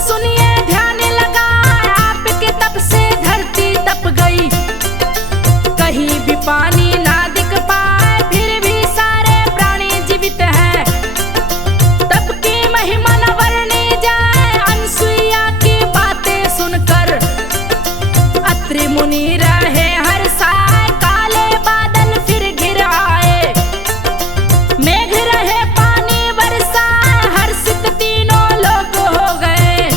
सुनिए ध्यान लगा, आपके तप से धरती तप गई। कहीं भी पानी ना दिख पाए, फिर भी सारे प्राणी जीवित हैं। तप की महिमा न वर्णी जाए, अनसुईया की बातें सुनकर अत्रि मुनि रहे हर्षाए। काले बादल फिर घिर आए, मेघ रहे पानी बरसाए, हर्षित तीनों लोग हो गए।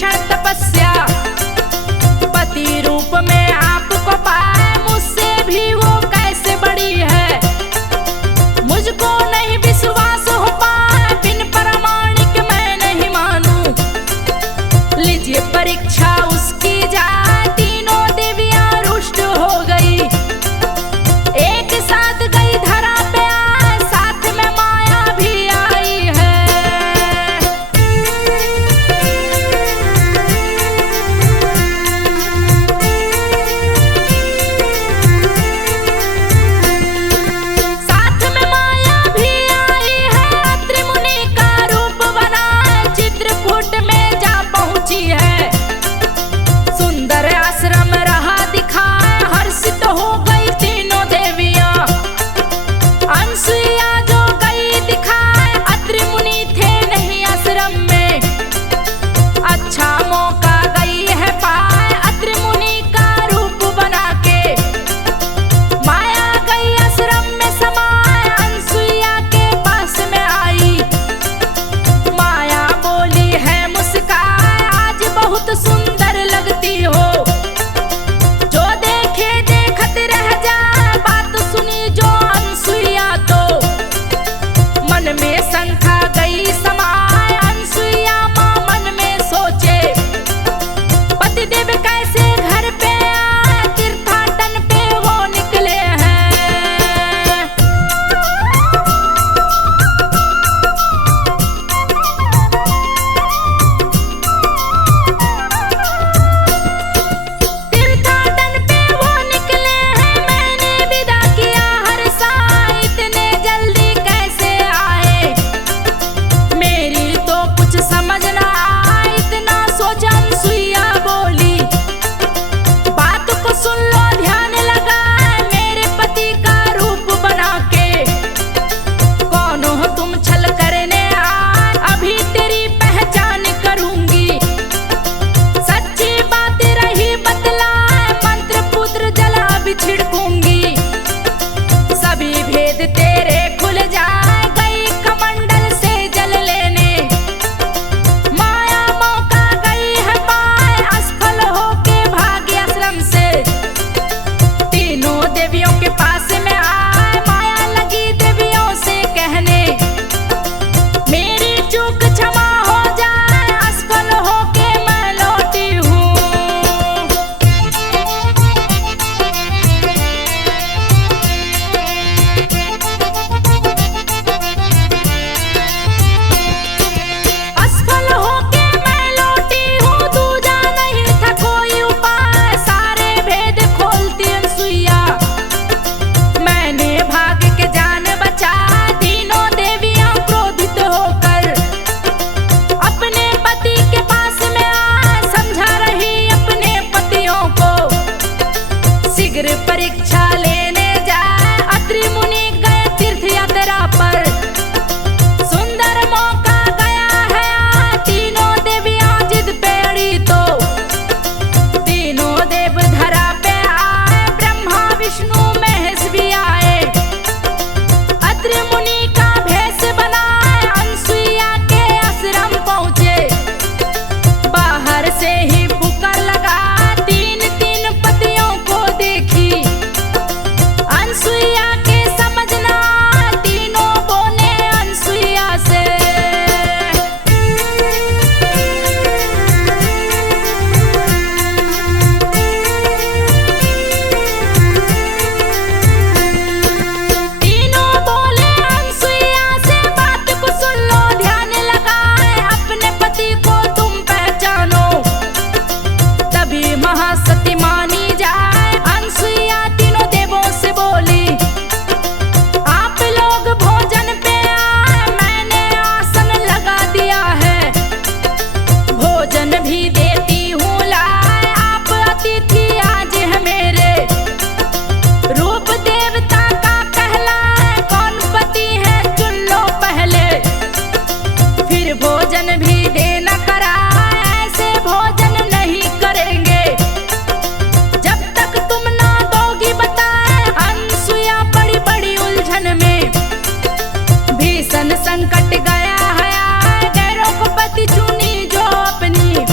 भीषण तपस्या, पति रूप में आपको पाए, मुझसे भी वो कैसे बड़ी है। मुझको नहीं विश्वास हो पाए, बिन प्रमाणिक मैं नहीं मानूं। लीजिए परीक्षा उसकी जाए, तीनों देवियां रुष्ट हो गई। एक साथ गई धरा पे आए, साथ में माया भी आई है। साथ में माया भी आई है, अत्रि मुनि का रूप बनाए, चित्रकूट में जा पहुंची है। सुंदर आश्रम रहा दिखाए, हर्षित हो गई तीनों देवियां। अनसुईया जो गई दिखाए, अत्रि मुनि थे नहीं आश्रम में। अच्छा मौका गई है पाए, अत्रि मुनि का रूप बना के। माया गई आश्रम में समाए, अनसुईया के पास में आई। माया बोली है मुस्काए, आज बहुत सुंदर लगती हो। जो देखे देखत रह जाए, बात सुनी जो अनसुईया तो मन में शंका गई समाए। अनसुईया माँ मन में सोचे, पतिदेव कैसे घर पे आए, तीर्थाटन पे वो निकले हैं। तीर्थाटन पे वो निकले हैं, मैंने विदा किया हर साए, इतने जल्दी कैसे आए। मेरी तो कुछ समझ ना आए, इतना सोचा अनसुईया बोली। बात को सुन लो ध्यान लगाए, मेरे पति का रूप बना के। कौन हो तुम छल करने आए, अभी तेरी पहचान करूंगी। सच्ची बात रही बतलाए, मंत्र पुत्र जला भी छिड़कूंगी। सभी भेद तेरे खुल जाए, गई कमंडल से जल लेने। माया मौका गई है पाए, असफल होके भागी आश्रम से। तीनों देवियों के पास में आए, माया लगी देवियों से कहने, मेरी चूक क्षमा हो जाए, असफल होके मैं लौटी हूँ। असफल होके मैं लौटी हूँ, दूजा नहीं था कोई उपाय, सारे भेद खोलती अनसुईया। मैंने भाग के जान बचा, तीनों देवियां क्रोधित होकर अपने पति के पास में आ, समझा रही अपने पतियों को। शीघ्र परीक्षा लेने जाए, अत्रि मुनि गए तीर्थ यात्रा पर। सुंदर मौका गया है, तीनों देवियां जिद पे अड़ी तो। तीनों देव धरा पे आए, ब्रह्मा विष्णु महेश भी आए। अत्रि मुनि का भेष बनाए, अनसुईया के आश्रम पहुंचे। बाहर से ही पुकार लगा, तीन तीन पतियों को देखी। अनसुईया के समझना, तीनों बोले अनसुईया से। तीनों बोले अनसुईया से, बात को सुन लो ध्यान लगाए, अपने पति को तुम पहचानो, तभी महासती मानी जाए। अनसुईया तीनों देवों से बोली, आप लोग भोजन पे आए, मैंने आसन लगा दिया है। भोजन भी देती हूँ लाए, आप अतिथि आज है मेरे। रूप देवता का कहलाए, कौन पति है चुन लो पहले। फिर भोजन भी देना कराए, ऐसे भोजन नहीं करेंगे जब तक तुम ना दोगी बताए। अनसुईया बड़ी बड़ी उलझन में, भीषण संकट गया है, गैरों को पति चुनी जो अपनी।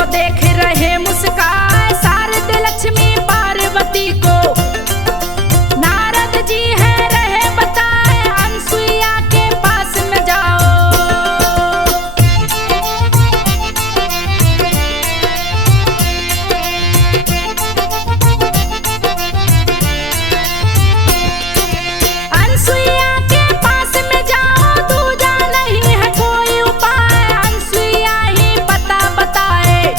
को देख रहे मुस्काए शारद लक्ष्मी पार्वती को। नारद जी है रहे बताए अनसुईया के पास में जाओ। अनसुईया के पास में जाओ दूजा नहीं है कोई उपाय। अनसुईया ही बता बताए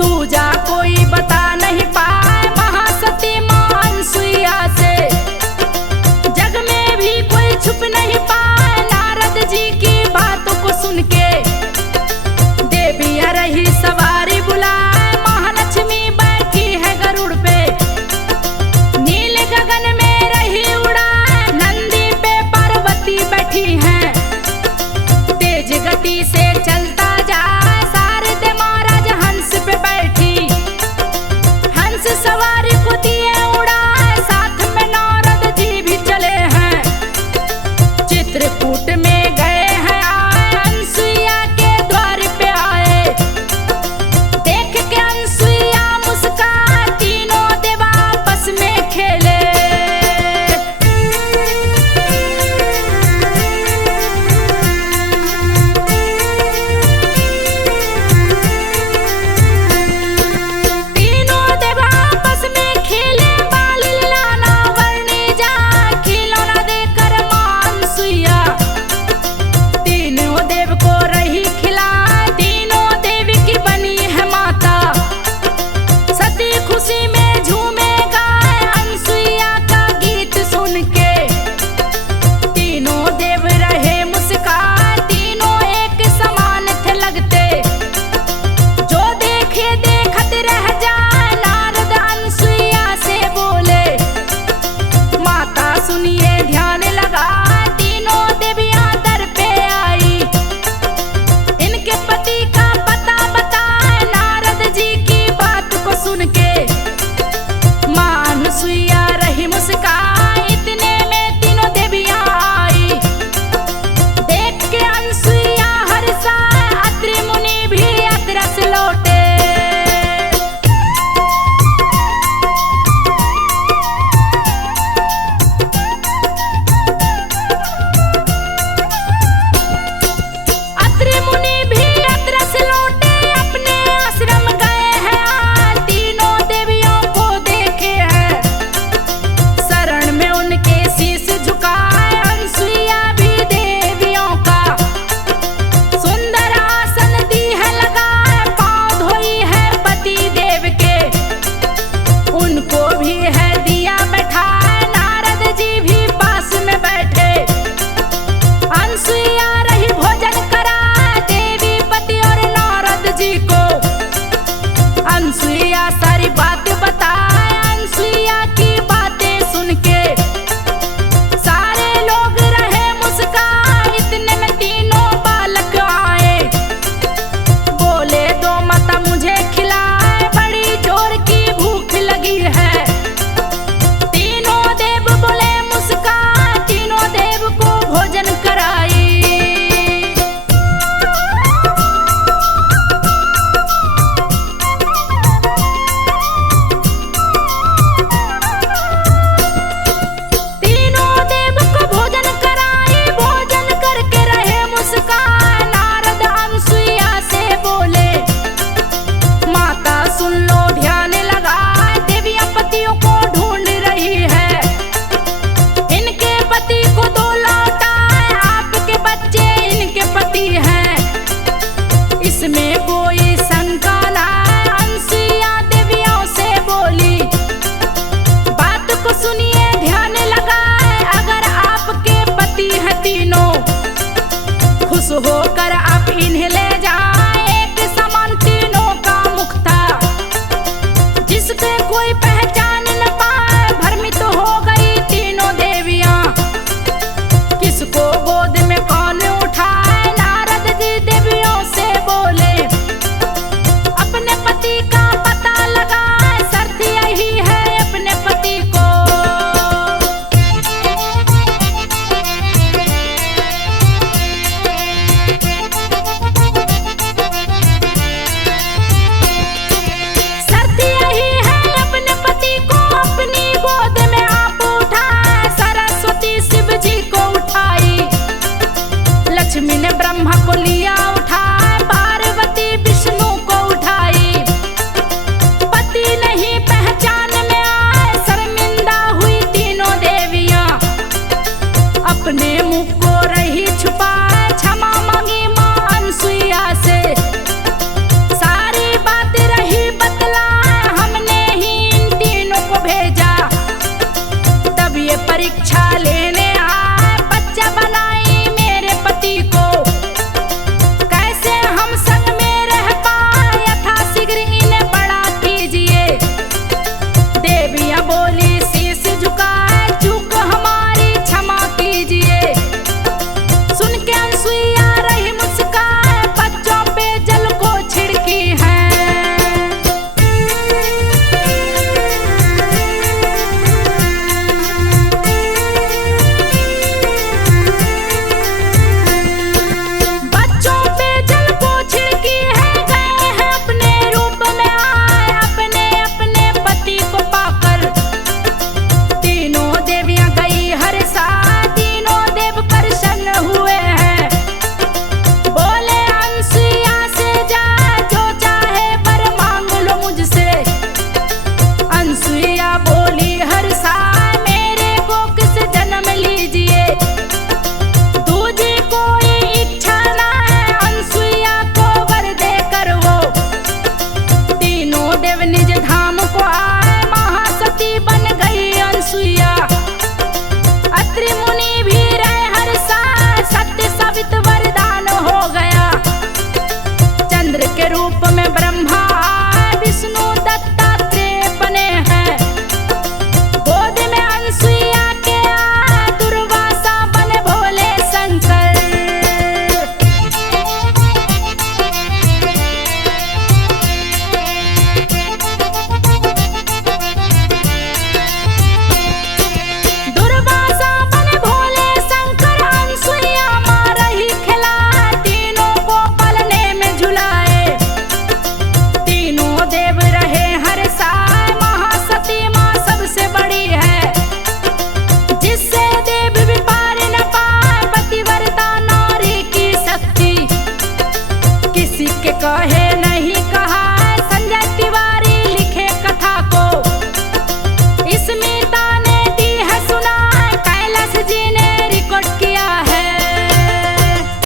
दूजा कोई बता नहीं पाए। महासती मां अनसुईया से जग में भी कोई छुप नहीं पाए। नारद जी की बातों को सुन के देवियां रही सवारी बुलाए। महालक्ष्मी बैठी है गरुड़ पे नील गगन में रही उड़ाए। नंदी पे पार्वती बैठी हैं तेज गति से चलता जाए। शारद महाराज हंस पे बैठी हंस सवारी को दिए उड़ाए। साथ में नारद जी भी चले हैं चित्रकूट में गए हैं आए। अनसुईया के द्वार पे आए देख के अनसुईया मुस्काए। तीनों देव आपस में खेले तीनों देव आपस में खेले। बाल लाना वर्णी जा खिलौना देकर मां अनसुईया तीनों देव को रही खिलाए। तीनों देव की बनी है माता सती खुशी में झूमे गाए। अनसुईया का गीत सुन के तीनों देव रहे मुस्काए। तीनों एक समान थे लगते जो देखे देखत रह जाए। नारद अनसुईया से बोले माता सुनिए ध्यान लगा। तीनों देवियां दर पे आई इनके पति का पता बताए। नारद जी की बात को सुन के मां अनसुईया रही मुस्काए। इतने में तीनों देवियां आई देख के अनसुईया हर्षाए। अत्रि मुनि भी यात्रा से लौटे अत्रि मुनि भी यात्रा से लौटे अपने आश्रम गए हैं। तीनों देवियों को देखे हैं शरण में उनके शीश झुकाए। अनसुईया भी देवियों का सुंदर आसन दी है लगाए। पाँव धोई है पति देव के उनको भी है दिया बैठाए। नारद जी भी पास में बैठे अनसुईया रही भोजन कराए। देवी पति और नारद जी को अनसुईया